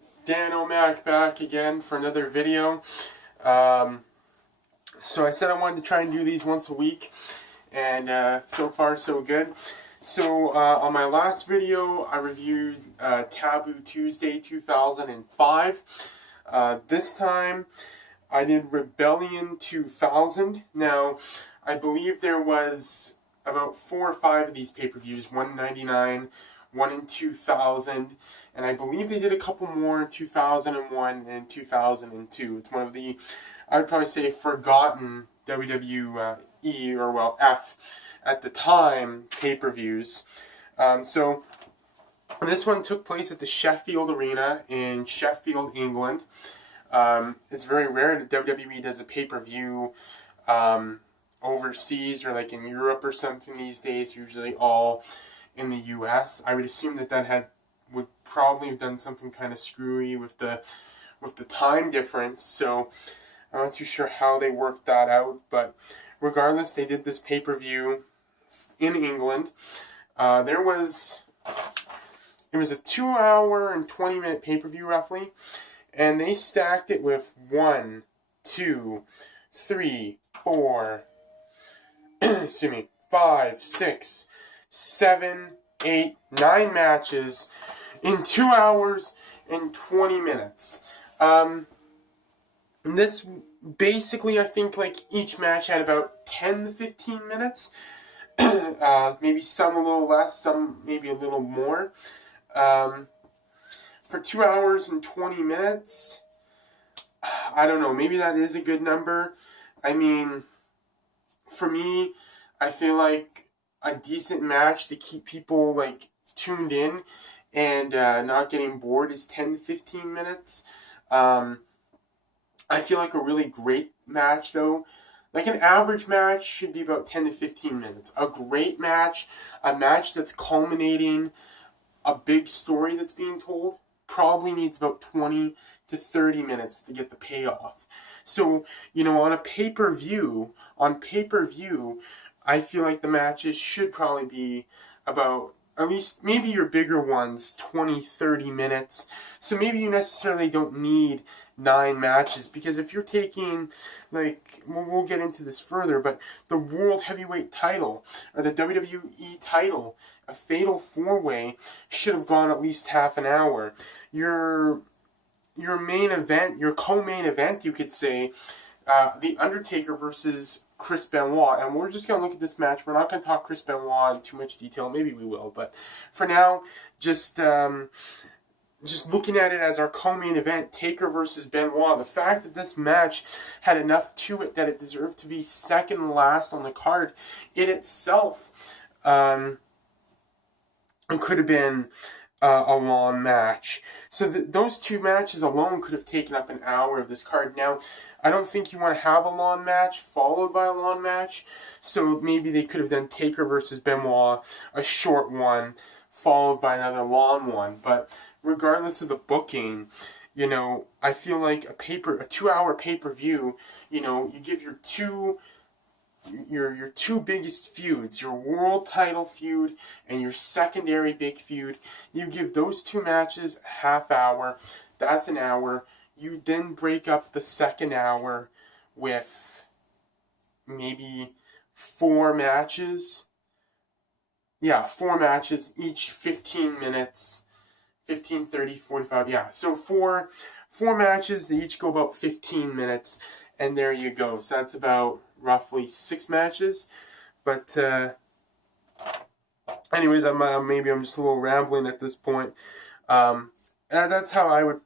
It's Dan O'Mac back again for another video. So I said I wanted to try and do these once a week, and so far so good. So on my last video I reviewed Taboo Tuesday 2005. This time I did Rebellion 2000. Now I believe there was about 4 or 5 of these pay-per-views, 199, one in 2000, and I believe they did a couple more in 2001 and 2002. It's one of the, I would probably say, forgotten WWE, or well, F, at the time, pay-per-views. So this one took place at the Sheffield Arena in Sheffield, England. It's very rare that WWE does a pay-per-view overseas or like in Europe or something these days, usually all in the US. I would assume that would probably have done something kind of screwy with the time difference, so I'm not too sure how they worked that out, but regardless, they did this pay-per-view in England. It was a 2 hour and 20-minute pay-per-view roughly, and they stacked it with 1, 2, 3, 4, excuse me, 5, 6, 7, 8, 9 matches in 2 hours and 20 minutes. This basically, I think, like, each match had about 10 to 15 minutes. Maybe some a little less, some maybe a little more. For 2 hours and 20 minutes, I don't know, maybe that is a good number. I mean, for me, I feel like a decent match to keep people like tuned in and not getting bored is 10 to 15 minutes. I feel like a really great match, though, like an average match should be about 10 to 15 minutes. A great match, a match that's culminating a big story that's being told, probably needs about 20 to 30 minutes to get the payoff. So, you know, on pay-per-view, I feel like the matches should probably be about, at least maybe your bigger ones, 20, 30 minutes. So maybe you necessarily don't need 9 matches, because if you're taking, like, we'll get into this further, but the World Heavyweight title, or the WWE title, a fatal 4-way, should have gone at least half an hour. Your main event, your co-main event, you could say, The Undertaker versus Chris Benoit, and we're just going to look at this match. We're not going to talk Chris Benoit in too much detail. Maybe we will, but for now, just looking at it as our co-main event, Taker versus Benoit, the fact that this match had enough to it that it deserved to be second last on the card in itself, it could have been a long match. So those 2 matches alone could have taken up an hour of this card. Now, I don't think you want to have a long match followed by a long match, so maybe they could have done Taker versus Benoit, a short one, followed by another long one. But regardless of the booking, you know, I feel like a 2-hour pay-per-view, you know, you give your two biggest feuds, your world title feud and your secondary big feud, you give those 2 matches a half hour. That's an hour. You then break up the second hour with maybe 4 matches. Yeah, 4 matches, each 15 minutes, 15, 30, 45, yeah. So 4 matches, they each go about 15 minutes, and there you go. So that's about roughly 6 matches, but anyways, maybe I'm just a little rambling at this point. And that's how I would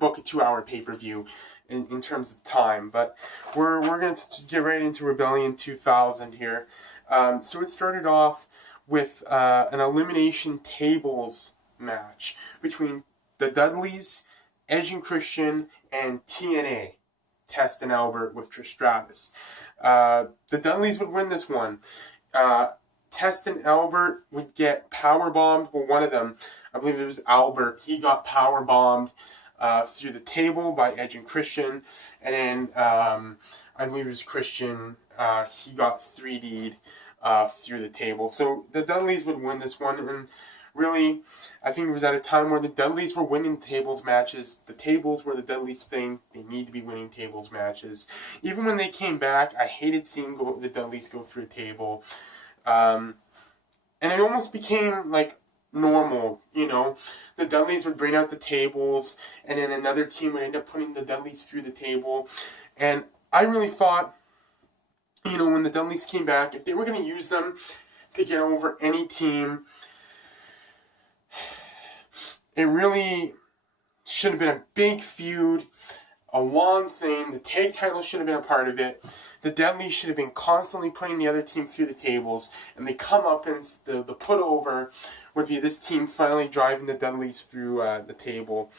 book a 2-hour pay-per-view in terms of time. But we're going to get right into Rebellion 2000 here. So it started off with an elimination tables match between the Dudleys, Edge and Christian, and TNA. Test and Albert with Trish Stratus. The Dudleys would win this one. Test and Albert would get powerbombed. Well, one of them, I believe it was Albert, he got powerbombed through the table by Edge and Christian. And then I believe it was Christian, he got 3D'd through the table. So the Dudleys would win this one. And really, I think it was at a time where the Dudleys were winning tables matches. The tables were the Dudleys' thing. They need to be winning tables matches. Even when they came back, I hated seeing the Dudleys go through a table. And it almost became like normal, you know. The Dudleys would bring out the tables, and then another team would end up putting the Dudleys through the table. And I really thought, you know, when the Dudleys came back, if they were going to use them to get over any team, it really should have been a big feud, a long thing. The tag title should have been a part of it. The Dudleys should have been constantly putting the other team through the tables, and they come up and the put over would be this team finally driving the Dudleys through the table.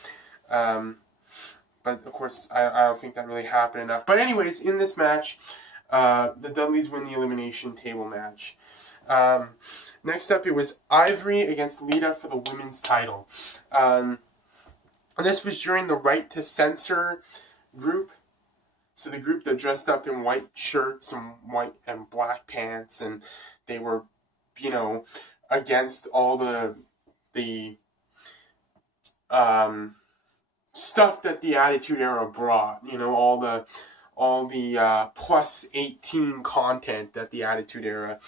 But of course, I don't think that really happened enough. But anyways, in this match, the Dudleys win the elimination table match. Next up, it was Ivory against Lita for the women's title. And this was during the Right to Censor group. So the group that dressed up in white shirts and white and black pants, and they were, you know, against all the stuff that the Attitude Era brought. You know, all the plus 18 content that the Attitude Era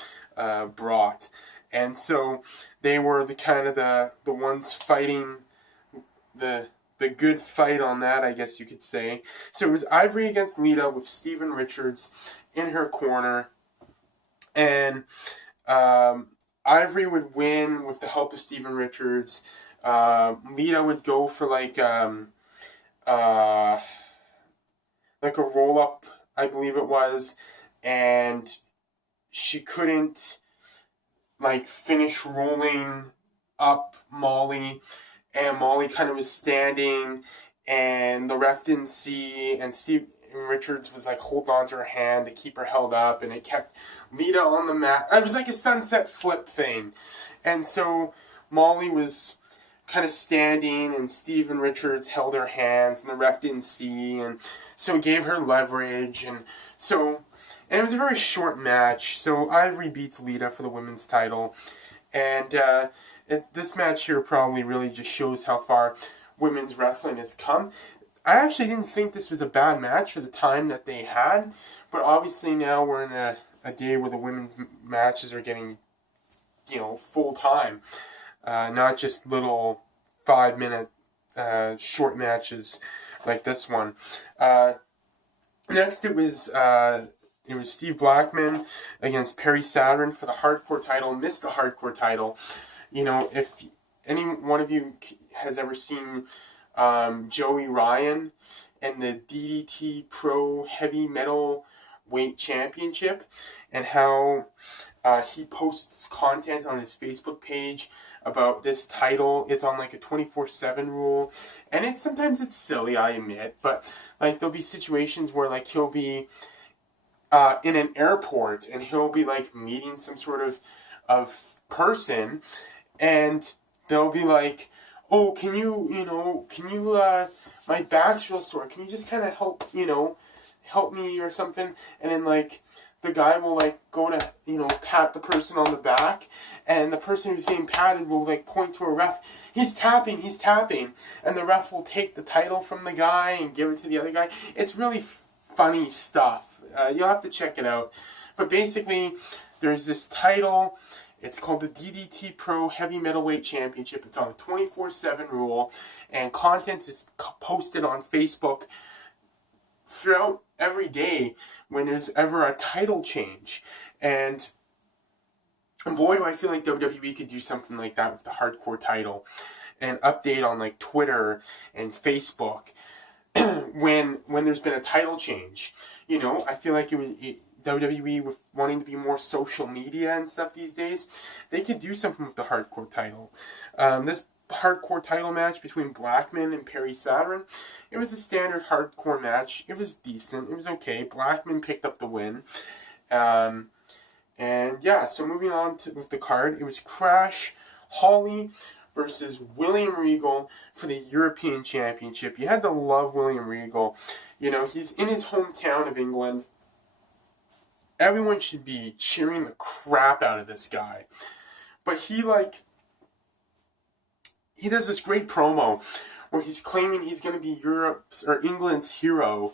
brought. And so they were the kind of the ones fighting the good fight on that, I guess you could say. So it was Ivory against Lita with Steven Richards in her corner. And Ivory would win with the help of Steven Richards. Lita would go for like a roll-up, I believe it was. And she couldn't like finish rolling up Molly, and Molly kind of was standing, and the ref didn't see, and Steve Richards was like holding on to her hand to keep her held up, and it kept Lita on the mat. It was like a sunset flip thing, and so Molly was kind of standing, and Steven Richards held her hands, and the ref didn't see, and so it gave her leverage, and it was a very short match. So Ivory beats Lita for the women's title. And this match here probably really just shows how far women's wrestling has come. I actually didn't think this was a bad match for the time that they had. But obviously now we're in a day where the women's matches are getting, you know, full time. Not just little 5-minute short matches like this one. Next it was Steve Blackman against Perry Saturn for the hardcore title. Missed the hardcore title. You know, if any one of you has ever seen Joey Ryan and the DDT Pro Heavy Metal Weight Championship, and how he posts content on his Facebook page about this title. It's on like a 24/7 rule, and sometimes it's silly, I admit, but like there'll be situations where like he'll be in an airport, and he'll be like meeting some sort of person, and they'll be like, oh, can you my back's real sore, can you just kind of help me or something? And then like the guy will like go to, pat the person on the back, and the person who's getting patted will like point to a ref, he's tapping, and the ref will take the title from the guy and give it to the other guy. It's really funny stuff. You'll have to check it out. But basically, there's this title. It's called the DDT Pro Heavy Metalweight Championship. It's on a 24/7 rule, and content is posted on Facebook throughout every day when there's ever a title change. And boy, do I feel like WWE could do something like that with the hardcore title, and update on like Twitter and Facebook when there's been a title change. I feel like WWE, with wanting to be more social media and stuff these days, they could do something with the hardcore title. This hardcore title match between Blackman and Perry Saturn, it was a standard hardcore match. It was decent. It was okay. Blackman picked up the win. And yeah, so moving on with the card, it was Crash Holly versus William Regal for the European Championship. You had to love William Regal. He's in his hometown of England. Everyone should be cheering the crap out of this guy. But he, he does this great promo where he's claiming he's going to be Europe's or England's hero.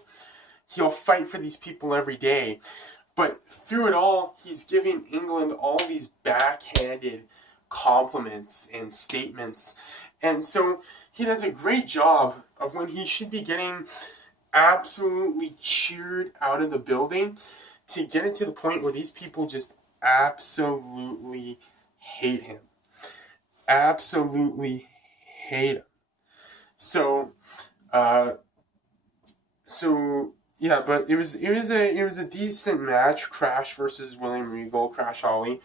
He'll fight for these people every day. But through it all, he's giving England all these backhanded compliments and statements. And so he does a great job of when he should be getting absolutely cheered out of the building to get it to the point where these people just absolutely hate him. Absolutely hate him. So, yeah, but it was a decent match. Crash versus William Regal. Crash Holly.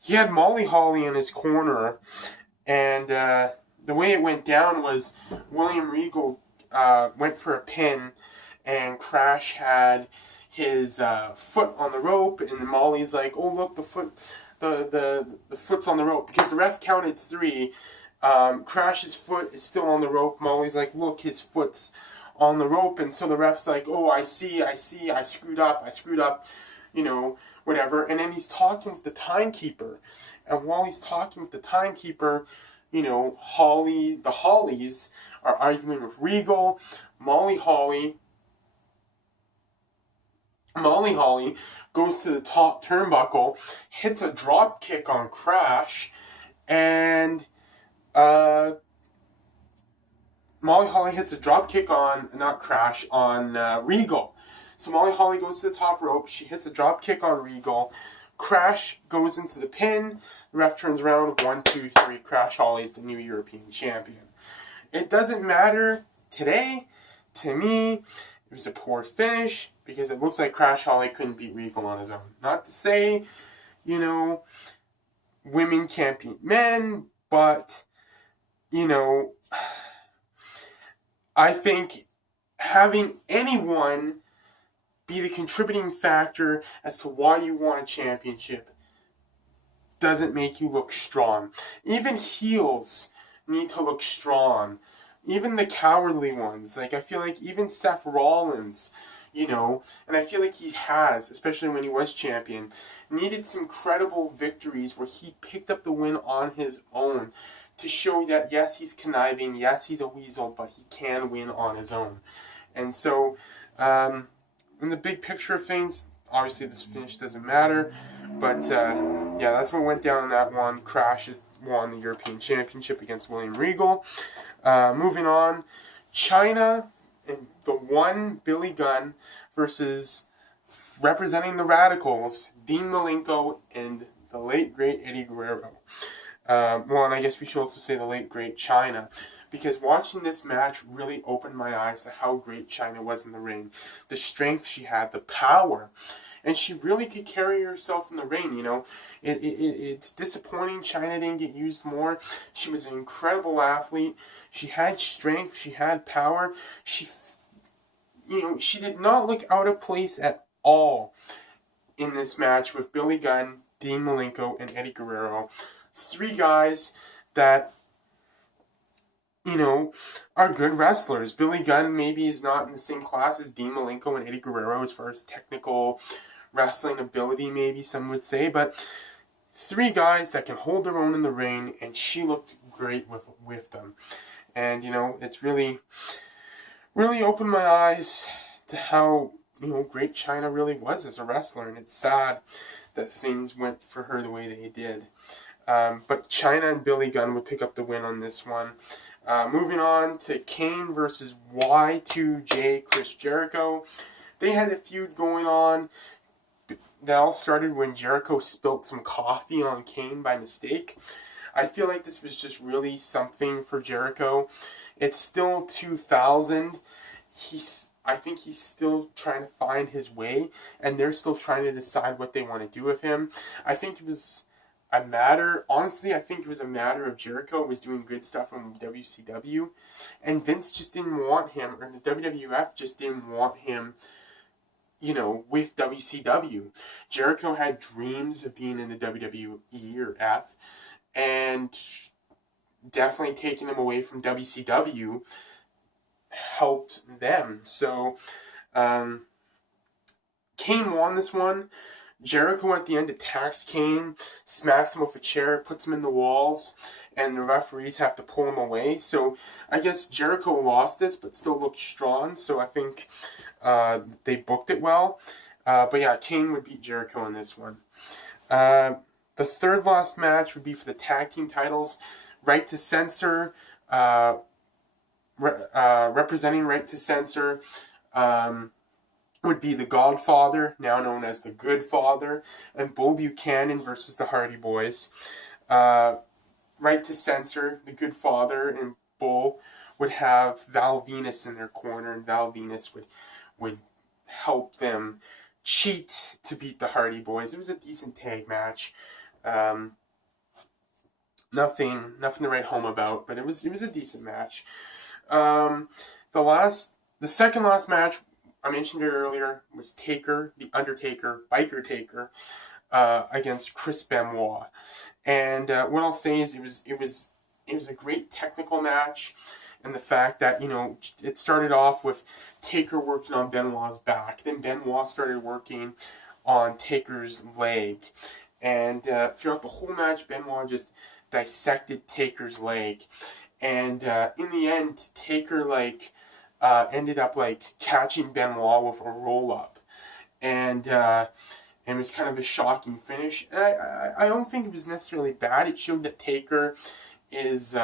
He had Molly Holly in his corner, and the way it went down was William Regal went for a pin, and Crash had his foot on the rope, and Molly's like, "Oh look, the foot's on the rope," because the ref counted 3. Crash's foot is still on the rope. Molly's like, "Look, his foot's on the rope," and so the ref's like, "Oh, I see, I screwed up, whatever." And then he's talking with the timekeeper, and while he's talking with the timekeeper, the Hollies are arguing with Regal. Molly Holly goes to the top turnbuckle, hits a drop kick on Crash, and Molly Holly hits a drop kick on Regal. So Molly Holly goes to the top rope. She hits a drop kick on Regal. Crash goes into the pin. The ref turns around. 1, 2, 3. Crash Holly is the new European champion. It doesn't matter today. To me, it was a poor finish because it looks like Crash Holly couldn't beat Regal on his own. Not to say, women can't beat men, but, I think having anyone be the contributing factor as to why you want a championship doesn't make you look strong. Even heels need to look strong. Even the cowardly ones. I feel like even Seth Rollins, and I feel like he has, especially when he was champion, needed some credible victories where he picked up the win on his own to show that, yes, he's conniving, yes, he's a weasel, but he can win on his own. And so, in the big picture of things, obviously this finish doesn't matter, but yeah, that's what went down in that one. Crash has won the European Championship against William Regal. Moving on, China and the one Billy Gunn versus representing the Radicals, Dean Malenko and the late great Eddie Guerrero. And I guess we should also say the late great China, because watching this match really opened my eyes to how great China was in the ring. The strength she had, the power, and she really could carry herself in the ring, It's disappointing China didn't get used more. She was an incredible athlete. She had strength, she had power. She did not look out of place at all in this match with Billy Gunn, Dean Malenko, and Eddie Guerrero. 3 guys that, are good wrestlers. Billy Gunn maybe is not in the same class as Dean Malenko and Eddie Guerrero as far as technical wrestling ability, maybe some would say, but 3 guys that can hold their own in the ring, and she looked great with them. And, it's really, really opened my eyes to how, great China really was as a wrestler, and it's sad that things went for her the way they did. But China and Billy Gunn would pick up the win on this one. Moving on to Kane versus Y2J Chris Jericho. They had a feud going on. That all started when Jericho spilled some coffee on Kane by mistake. I feel like this was just really something for Jericho. It's still 2000. I think he's still trying to find his way, and they're still trying to decide what they want to do with him. I think it was a matter of Jericho was doing good stuff in WCW, and Vince just didn't want him, or the WWF just didn't want him, with WCW. Jericho had dreams of being in the WWE or F, and definitely taking him away from WCW helped them. So, Kane won this one. Jericho at the end attacks Kane, smacks him with a chair, puts him in the walls, and the referees have to pull him away. So I guess Jericho lost this, but still looked strong. So I think they booked it well. But yeah, Kane would beat Jericho in this one. The third last match would be for the tag team titles. Right to Censor, representing Right to Censor, would be the Godfather, now known as the Good Father, and Bull Buchanan versus the Hardy Boys. Right to Censor, the Good Father, and Bull would have Val Venus in their corner, and Val Venus would help them cheat to beat the Hardy Boys. It was a decent tag match. Nothing to write home about, but it was a decent match. The second last match, I mentioned it earlier, was Taker, the Undertaker, Biker Taker, against Chris Benoit. And what I'll say is it was a great technical match, and the fact that, it started off with Taker working on Benoit's back, then Benoit started working on Taker's leg, and throughout the whole match, Benoit just dissected Taker's leg, and in the end, Taker ended up catching Benoit with a roll up, and it was kind of a shocking finish. And I don't think it was necessarily bad. It showed that Taker is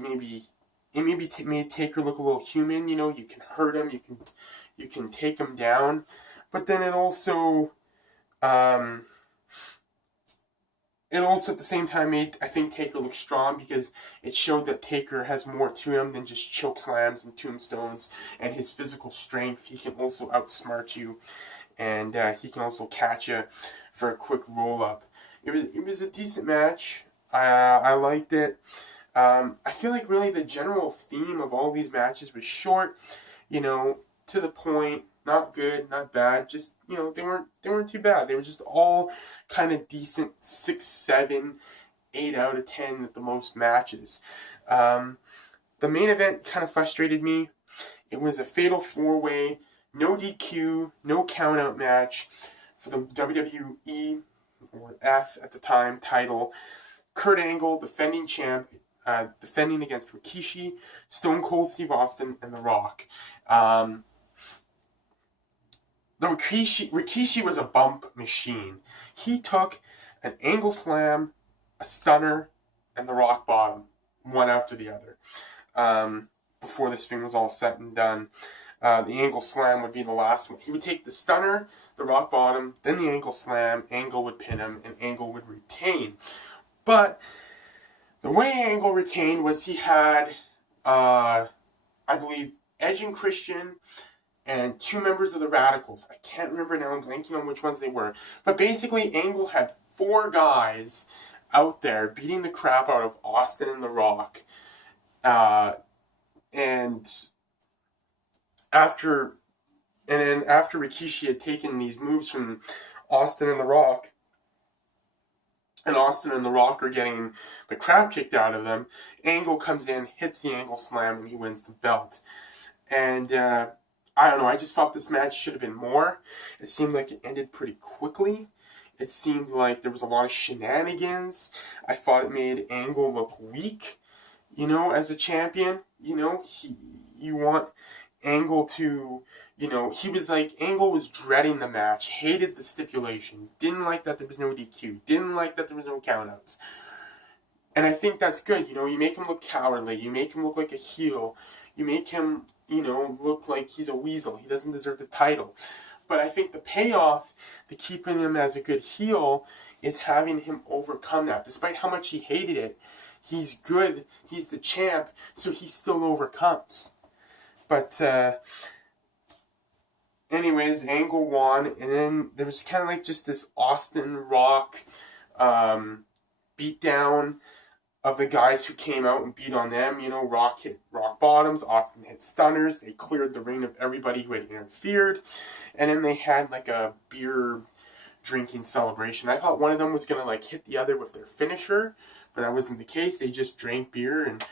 maybe made Taker look a little human. You can hurt him, you can take him down, but then it also at the same time made, I think, Taker look strong, because it showed that Taker has more to him than just choke slams and tombstones, and his physical strength. He can also outsmart you, and he can also catch you for a quick roll up. It was a decent match. I liked it. I feel like really the general theme of all these matches was short, to the point. Not good, not bad. Just, they weren't too bad. They were just all kind of decent 6, 7, 8 out of 10 at the most matches. The main event kind of frustrated me. It was a fatal 4-way, no DQ, no countout match for the WWE, or F at the time, title. Kurt Angle, defending champ, defending against Rikishi, Stone Cold Steve Austin, and The Rock. Rikishi was a bump machine. He took an angle slam, a stunner, and the rock bottom, one after the other. Before this thing was all said and done, the angle slam would be the last one. He would take the stunner, the rock bottom, then the ankle slam. Angle would pin him, and Angle would retain. But the way Angle retained was he had, I believe, Edge and Christian, and 2 members of the Radicals. I can't remember now, I'm blanking on which ones they were. But basically, Angle had 4 guys out there beating the crap out of Austin and The Rock. And after Rikishi had taken these moves from Austin and The Rock, and Austin and The Rock are getting the crap kicked out of them, Angle comes in, hits the angle slam, and he wins the belt. And I don't know, I just thought this match should have been more. It seemed like it ended pretty quickly. It seemed like there was a lot of shenanigans. I thought it made Angle look weak, as a champion. You want Angle to, Angle was dreading the match, hated the stipulation, didn't like that there was no DQ, didn't like that there was no countouts. And I think that's good, you make him look cowardly, you make him look like a heel, you make him, look like he's a weasel, he doesn't deserve the title. But I think the payoff to keeping him as a good heel is having him overcome that. Despite how much he hated it, he's good, he's the champ, so he still overcomes. But, anyways, Angle won, and then there was kind of like just this Austin Rock beatdown of the guys who came out and beat on them. Rock hit rock bottoms, Austin hit stunners, they cleared the ring of everybody who had interfered, and then they had like a beer drinking celebration. I thought one of them was going to hit the other with their finisher, but that wasn't the case. They just drank beer, and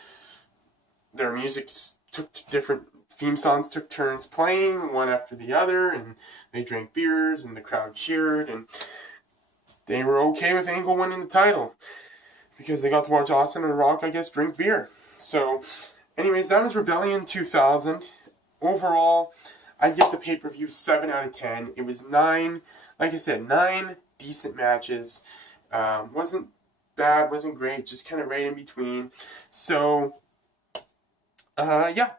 their music took different theme songs took turns playing one after the other, and they drank beers, and the crowd cheered, and they were okay with Angle winning the title because they got to watch Austin and Rock, I guess, drink beer. So, anyways, that was Rebellion 2000. Overall, I give the pay-per-view 7 out of 10. It was 9, like I said, 9 decent matches. Wasn't bad, wasn't great, just kind of right in between. So, yeah.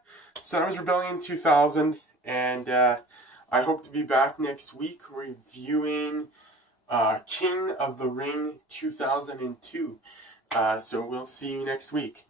So that was Rebellion 2000, and I hope to be back next week reviewing King of the Ring 2002. So we'll see you next week.